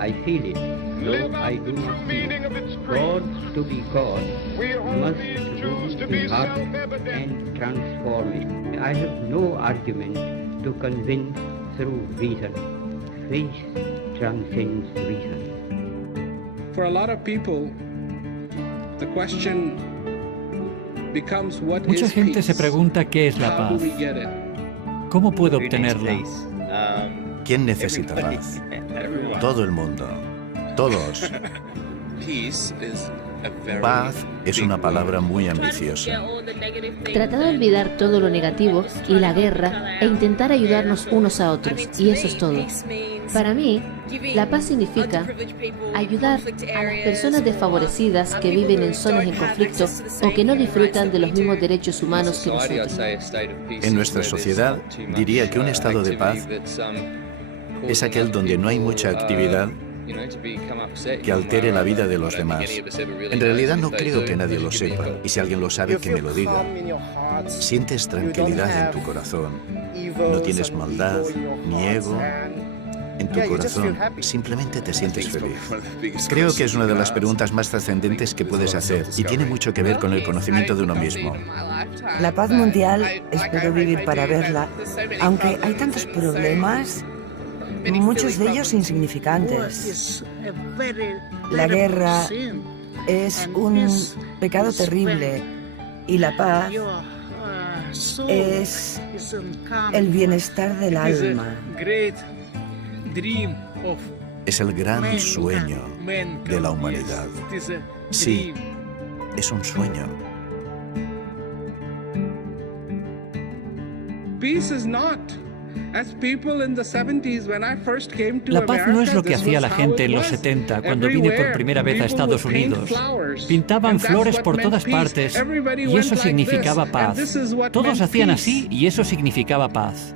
I feel it, though I do not see it. God, to be God, must rule the heart and transform it. I have no argument to convince through reason. Faith transcends reason. For a lot of people, the question becomes what Mucha is gente peace? se pregunta qué es la How do paz. we get it? ¿Cómo puedo obtenerla? ¿Quién necesita paz? Todo el mundo. Todos. Paz es una palabra muy ambiciosa. Trata de olvidar todo lo negativo y la guerra e intentar ayudarnos unos a otros, y eso es todo. Para mí, la paz significa ayudar a las personas desfavorecidas que viven en zonas en conflicto o que no disfrutan de los mismos derechos humanos que nosotros. En nuestra sociedad, diría que un estado de paz es aquel donde no hay mucha actividad que altere la vida de los demás. En realidad no creo que nadie lo sepa, y si alguien lo sabe, que me lo diga. Sientes tranquilidad en tu corazón, no tienes maldad ni ego en tu corazón, simplemente te sientes feliz. Creo que es una de las preguntas más trascendentes que puedes hacer, y tiene mucho que ver con el conocimiento de uno mismo. La paz mundial, espero vivir para verla, aunque hay tantos problemas, muchos de ellos insignificantes. La guerra es un pecado terrible y la paz es el bienestar del alma. Es el gran sueño de la humanidad. Sí, es un sueño. La paz no es lo que hacía la gente en los 70, cuando vine por primera vez a Estados Unidos. Pintaban flores por todas partes y eso significaba paz. Todos hacían así y eso significaba paz.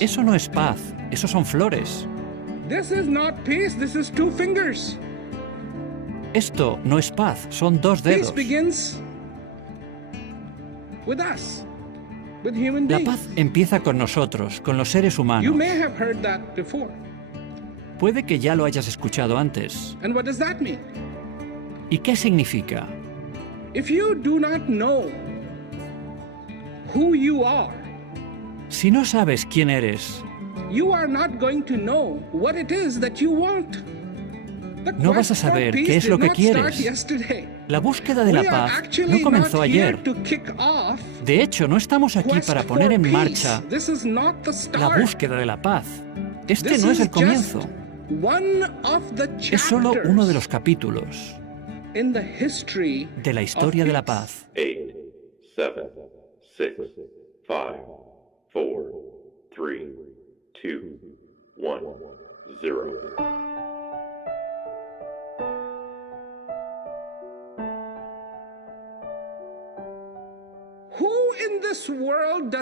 Eso no es paz, eso son flores. Esto no es paz, son dos dedos. La paz empieza con nosotros, con los seres humanos. Puede que ya lo hayas escuchado antes. ¿Y qué significa? Si no sabes quién eres, no vas a saber qué es lo que quieres. La búsqueda de la paz no comenzó ayer. De hecho, no estamos aquí para poner en marcha la búsqueda de la paz. Este no es el comienzo. Es solo uno de los capítulos de la historia de la paz. 8, 7, 6, 5, 4, 3, 2, 1, 0.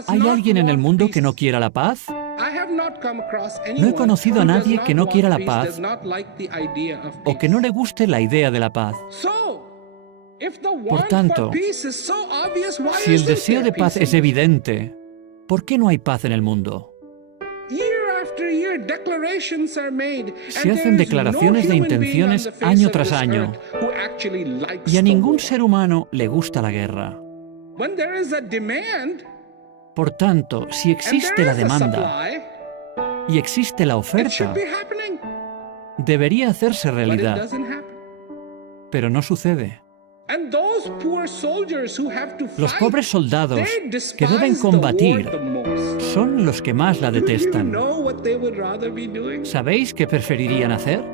¿Hay alguien en el mundo que no quiera la paz? No he conocido a nadie que no quiera la paz o que no le guste la idea de la paz. Por tanto, si el deseo de paz es evidente, ¿por qué no hay paz en el mundo? Se hacen declaraciones de intenciones año tras año y a ningún ser humano le gusta la guerra. Por tanto, si existe la demanda y existe la oferta, debería hacerse realidad, pero no sucede. Los pobres soldados que deben combatir son los que más la detestan. ¿Sabéis qué preferirían hacer?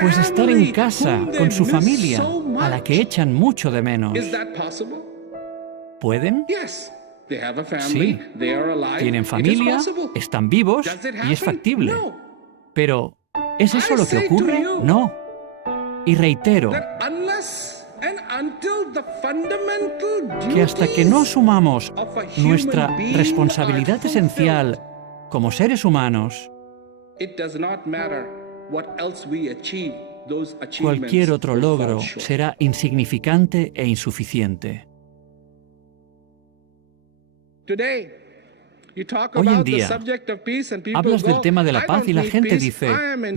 Pues estar en casa con su familia, a la que echan mucho de menos. ¿Pueden? Sí, tienen familia, están vivos y es factible. Pero, ¿es eso lo que ocurre? No. Y reitero que hasta que no asumamos nuestra responsabilidad esencial como seres humanos, cualquier otro logro será insignificante e insuficiente. Hoy en día, hablas del tema de la paz y la gente dice,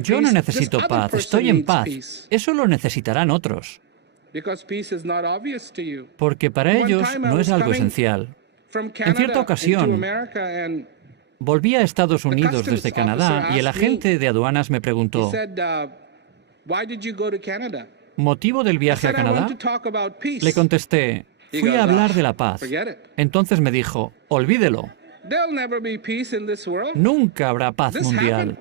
yo no necesito paz, estoy en paz. Eso lo necesitarán otros. Porque para ellos no es algo esencial. En cierta ocasión, volví a Estados Unidos desde Canadá y el agente de aduanas me preguntó, ¿motivo del viaje a Canadá? Le contesté, fui a hablar de la paz. Entonces me dijo, olvídelo. Nunca habrá paz mundial.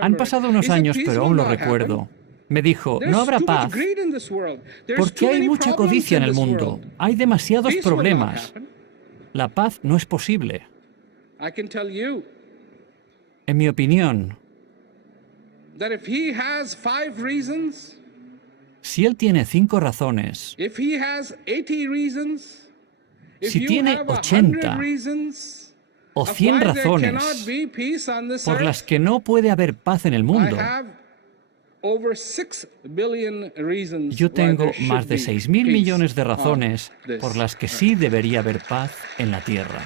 Han pasado unos años, pero aún lo recuerdo. Me dijo, no habrá paz porque hay mucha codicia en el mundo. Hay demasiados problemas. La paz no es posible. En mi opinión, si él tiene 5 razones, si tiene 80 o 100 razones por las que no puede haber paz en el mundo, yo tengo más de 6.000 millones de razones por las que sí debería haber paz en la Tierra.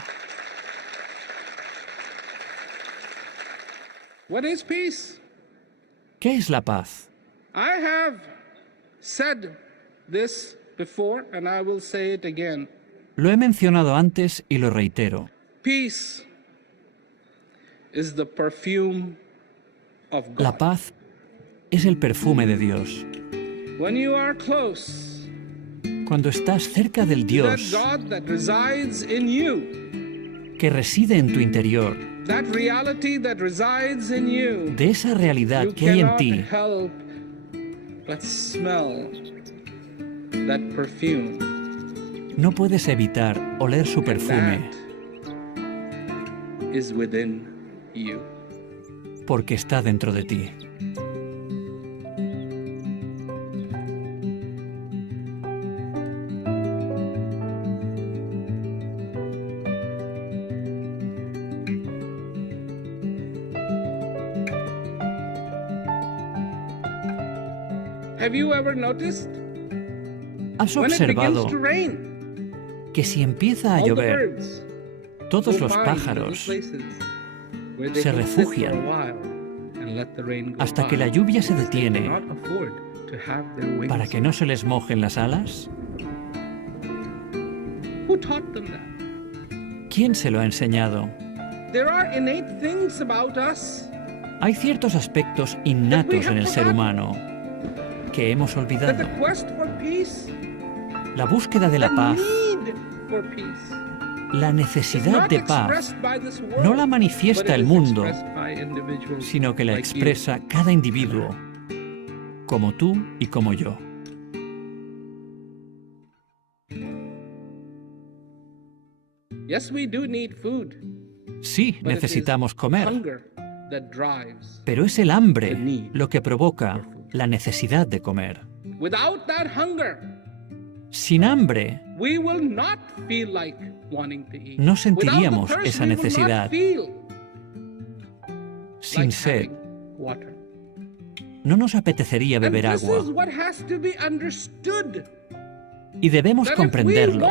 ¿Qué es la paz? Lo he mencionado antes y lo reitero. La paz es el perfume de Dios. Cuando estás cerca del Dios que reside en tu interior, de esa realidad que hay en ti, no puedes evitar oler su perfume, porque está dentro de ti. ¿Has observado que si empieza a llover, todos los pájaros se refugian hasta que la lluvia se detiene para que no se les mojen las alas? ¿Quién se lo ha enseñado? Hay ciertos aspectos innatos en el ser humano que hemos olvidado. La búsqueda de la paz, la necesidad de paz, no la manifiesta el mundo, sino que la expresa cada individuo, como tú y como yo. Sí, necesitamos comer, pero es el hambre lo que provoca la necesidad de comer. Sin hambre, no sentiríamos esa necesidad. Sin sed, no nos apetecería beber agua. Y debemos comprenderlo.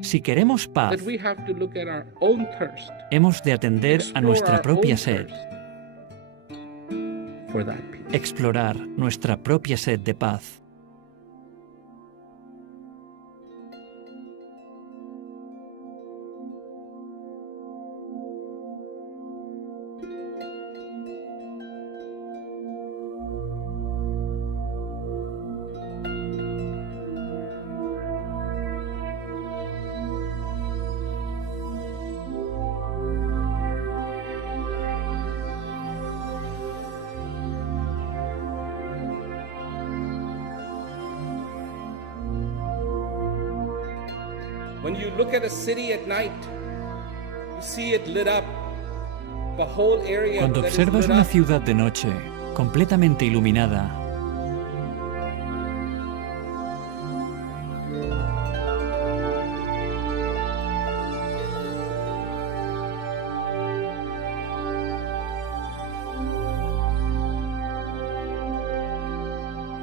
Si queremos paz, hemos de atender a nuestra propia sed, explorar nuestra propia sed de paz. Cuando observas una ciudad de noche, completamente iluminada,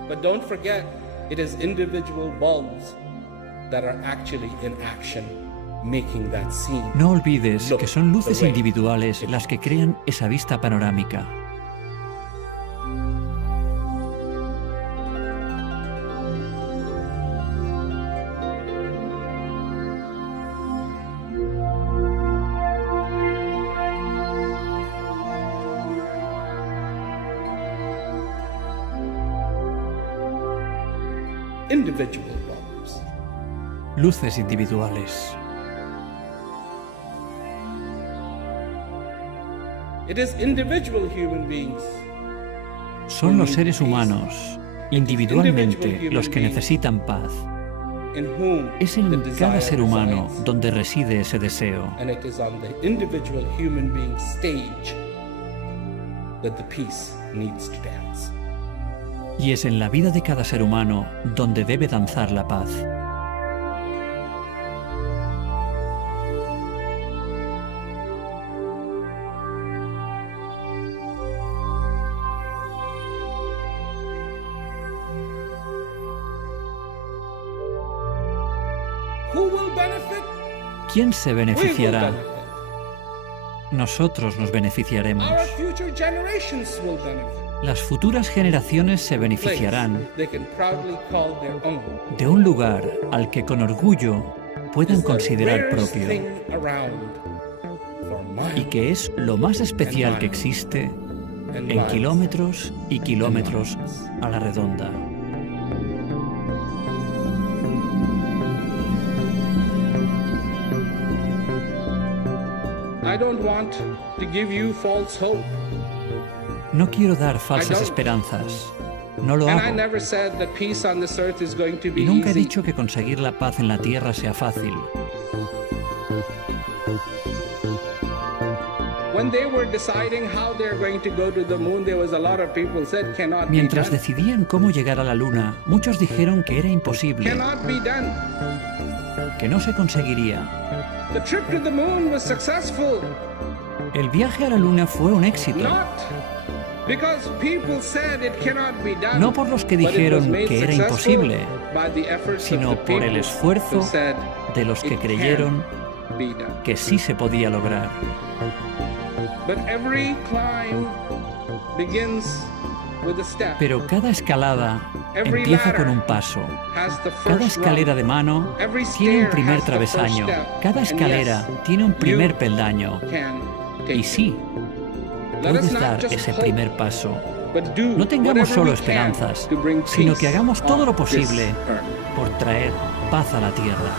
But don't forget, it is individual bulbs that are actually in action, making that scene. No olvides que son luces individuales las que crean esa vista panorámica. Individual bulbs. Luces individuales. It is individual human beings. Son los seres humanos, individualmente, los que necesitan paz. Es en cada ser humano donde reside ese deseo. And it is on the individual human being stage that the peace needs to dance. Y es en la vida de cada ser humano donde debe danzar la paz. Who will benefit? ¿Quién se We will beneficiará? benefit. Nosotros nos beneficiaremos. Our future generations will benefit. Las futuras generaciones se beneficiarán They can proudly call their own. de un lugar al que con orgullo puedan It's the considerar rarest propio thing around for y miles que es lo más especial que existe and en miles. kilómetros y kilómetros a la redonda. I don't want to give you false hope. No quiero dar falsas don't. esperanzas. No lo And I hago. never said that peace on this earth is going to be Y nunca he easy. dicho que conseguir la paz en la tierra sea fácil. When they were deciding how they're going to go to the moon, there was a lot of people said cannot Mientras be done. decidían cómo llegar a la luna, muchos dijeron que era imposible, Cannot be done. que no se conseguiría. The trip to the moon was successful, El viaje a la luna fue un éxito, not because people said it cannot be done, no por los que but it was dijeron made que era successful imposible, by the efforts sino of the por el people esfuerzo who said de los que it creyeron can be done. que sí se podía lograr. But every climb begins with a step. Pero cada escalada Every empieza ladder con un paso. has the Cada first escalera rung. de mano Every tiene un stair primer has the first travesaño. step. Cada And escalera yes, tiene un primer you peldaño. can take Y it. sí, Let us puedes not dar just ese hope, primer paso. but do No tengamos whatever solo we can esperanzas, to bring sino peace que hagamos todo lo on posible this earth. por traer paz a la tierra.